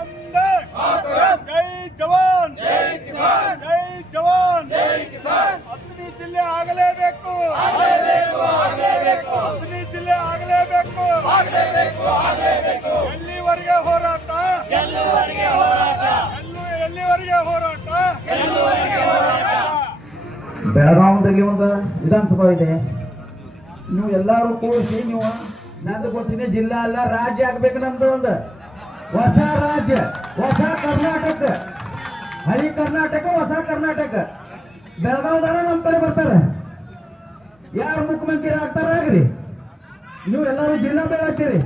ಒಂದೇ ಜವಾನ್. ಜೈ ಕಿಸಾನ್. ಜೈ ಜವಾನ್. ಜೈ ಕಿಸಾನ್. ಜಿಲ್ಲೆ ಆಗಲೇಬೇಕು. ಆಗಲೇಬೇಕು ಆಗಲೇಬೇಕು. ಜಿಲ್ಲೆ ಆಗಲೇಬೇಕು. ಆಗಲೇಬೇಕು ಆಗಲೇಬೇಕು. ಹೋರಾಟ? ಹೋರಾಟ? ಎಲ್ಲಿವರೆಗೆ ಹೋರಾಟ? ಒಂದು ವಿಧಾನಸಭಾ ಇದೆ. ನೀವು ಎಲ್ಲರೂ ಕೂಡಿಸಿ ನೀವು ನಂದು ಕೊಡ್ತೀನಿ ಜಿಲ್ಲಾ ಅಲ್ಲ ರಾಜ್ಯ ಆಗ್ಬೇಕು ನಮ್ದು ಒಂದು. ಹೊಸ ರಾಜ್ಯ ಹೊಸ ಕರ್ನಾಟಕ. ಹಳಿ ಕರ್ನಾಟಕ ಹೊಸ ಕರ್ನಾಟಕ. ಬೆಳಗಾವದಾರ ನಮ್ಮ ಕಡೆ ಬರ್ತಾರೆ. ಯಾರು ಮುಖ್ಯಮಂತ್ರಿ ಆಗ್ತಾರ ಆಗ್ರಿ. ನೀವು ಎಲ್ಲರೂ ಜಿಲ್ಲಾ ಬೆಳಗ್ತೀರಿ.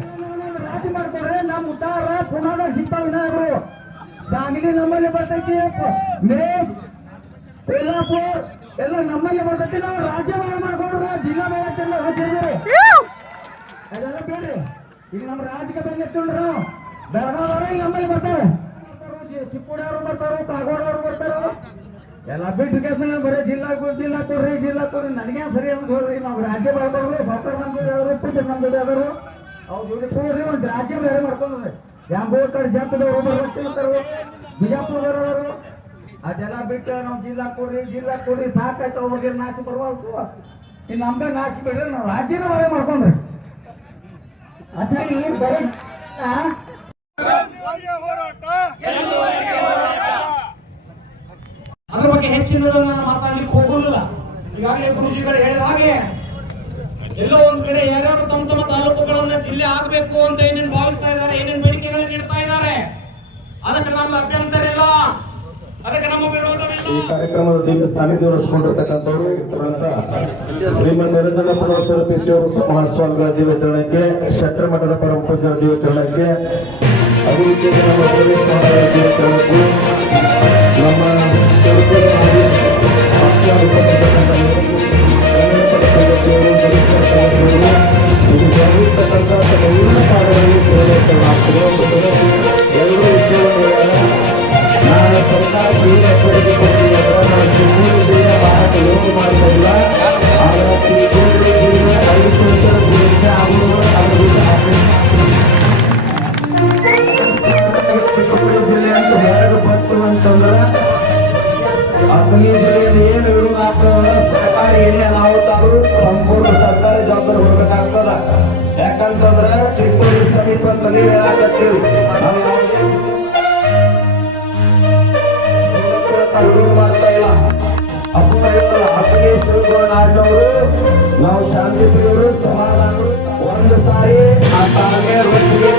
ರಾಜಿ ಮಾಡ್ಕೊಡ್ರೆ ನಮ್ಮ ಉತ್ತಾರ ಪುನಾದ ಸಿಗ್ತಾವ ವಿನಾಯಕರು ಸಾಂಗ್ಲಿ ನಮ್ಮಲ್ಲಿ ಬರ್ತೈತಿ ಮೇ ಕೊಲ್ಲಾಪುರ್ ಎಲ್ಲ ನಮ್ಮಲ್ಲಿ ಬರ್ತೈತಿ. ನಾವು ರಾಜ್ಯ ಮಾಡ್ಕೊಂಡ್ರ ಜಿಲ್ಲಾ ಹಚ್ಚಿದ್ದೀರಿ ಅದೆಲ್ಲ ಬೇಡ್ರಿ. ಈಗ ನಮ್ಮ ರಾಜಕೀಯ ಬಗ್ಗೆ ನಾವು. ಬೆಳಗಾವರ ಈಗ ನಮ್ಮಲ್ಲಿ ಬರ್ತಾರೆ. ಚಿಪ್ಪುಡಿಯವರು ಬರ್ತಾರ ಕಾಗೋಡವ್ರು ಬರ್ತಾರ ಎಲ್ಲ ಬಿಟ್ಟು ಕೆಲಸ ಬರೀ ಜಿಲ್ಲಾ ಜಿಲ್ಲಾ ಕೊಡ್ರಿ ಜಿಲ್ಲಾ ಕೊಡ್ರಿ. ನನಗೆ ಸರಿ ಅಂತ ಹೇಳ್ರಿ ನಾವು ರಾಜ್ಯ ಮಾಡ್ಕೊಂಡ್ರು ಸರ್ಕಾರ ನಮ್ಮ ಜೊತೆ ಅವರು ಪೂಜೆ ನಮ್ಮ ಜೊತೆ ಅವರು ಅವ್ರ ಜೋಡಿ ಒಂದು ರಾಜ್ಯ ಬೇರೆ ಮಾಡ್ಕೊಂಡ್ರೆ. ಯಾಂಬೋ ಕಡೆ ಜಂಪದವರು ಬಿಜಾಪುರ ಬಿಜಾಪುರದವರು ಅದೆಲ್ಲ ಬಿಟ್ಟು ನಾವು ಜಿಲ್ಲಾ ಕೊಡ್ರಿ ಜಿಲ್ಲಾ ಕೊಡ್ರಿ, ಸಾಕಾಯ್ತು ಅವ್ರಿಗೆ ನಾಚಿ ಬರ್ಬಾರ್ದು. ಇನ್ನು ನಮ್ಗೆ ನಾಚಿ ಬಿಡ್ರಿ, ನಾವು ರಾಜ್ಯನ ಬೇರೆ ಮಾಡ್ಕೊಂಡ್ರಿ. ಅದ್ರಾಗ ಏನ್ ಬರೀ ಆ? ಎಲ್ಲಿವರೆಗೆ ಹೋರಾಟ ಅದ್ರ ಬಗ್ಗೆ ಹೆಚ್ಚಿನದನ್ನ ನಾನು ಮಾತಾಡ್ಲಿಕ್ಕೆ ಹೋಗೋದಿಲ್ಲ ಈಗಾಗಲೇ ಗುರುಜಿಗಳು ಹೇಳಿದ ಹಾಗೆ, ಎಲ್ಲೋ ಒಂದು ಕಡೆ ಯಾರ್ಯಾರು ತಮ್ಮ ತಮ್ಮ ತಾಲೂಕುಗಳನ್ನ ಜಿಲ್ಲೆ ಆಗಬೇಕು ಅಂತ ಏನೇನ್ ಭಾವಿಸ್ತಾ ಇದ್ದಾರೆ, ಏನೇನ್ ಬೇಡಿಕೆಗಳನ್ನ ಇಡ್ತಾ ಇದ್ದಾರೆ, ಅದಕ್ಕೆ ನಮ್ಮ ಅಭ್ಯಂತರ ಇಲ್ಲ ಅದಕ್ಕೆ ನಮ್ಮ ವಿರೋಧವಿಲ್ಲ. ಈ ದೀಪ ಸಾನ್ನಿಧ್ಯ ವಹಿಸಿಕೊಂಡಿರ್ತಕ್ಕಂಥವರು ಶ್ರೀಮನ್ ನಿರಂಜನ ಪುನಃಸ್ವರೂಪಿಸಿ ಅವರು ಮಹಾಸ್ವಾಮಿಗಳ ದಿವಚರಣಕ್ಕೆ ಶಟ್ರ ಮಠದ ಪರಮ ಪೂಜಾ ದಿವಚರಣಕ್ಕೆ ಅಭಿವೃದ್ಧಿ ಏನೇ ತಾವು ಸಂಪೂರ್ಣ ಸರ್ಕಾರ ಜವಾಬ್ದಾರಿ ಹೋಗ್ಬೇಕಾಗ್ತದ ಯಾಕಂತಂದ್ರೆ ಚಿಕ್ಕೂರು ಸಮೀಪ ತಲೆ ಹೇಳಾಕತ್ತೀವಿ ನಾವು ಮಾಡ್ತಾ ಇಲ್ಲ. ಅಪ್ಪ ಹೇಳ್ತಾರ ನಾವು ಶಾಂತಿ ಸಮಾಧಾನರು ಒಂದು ಸಾರಿ ಆ ತಾಳ್ಮೆ ರುಚಿಗೆ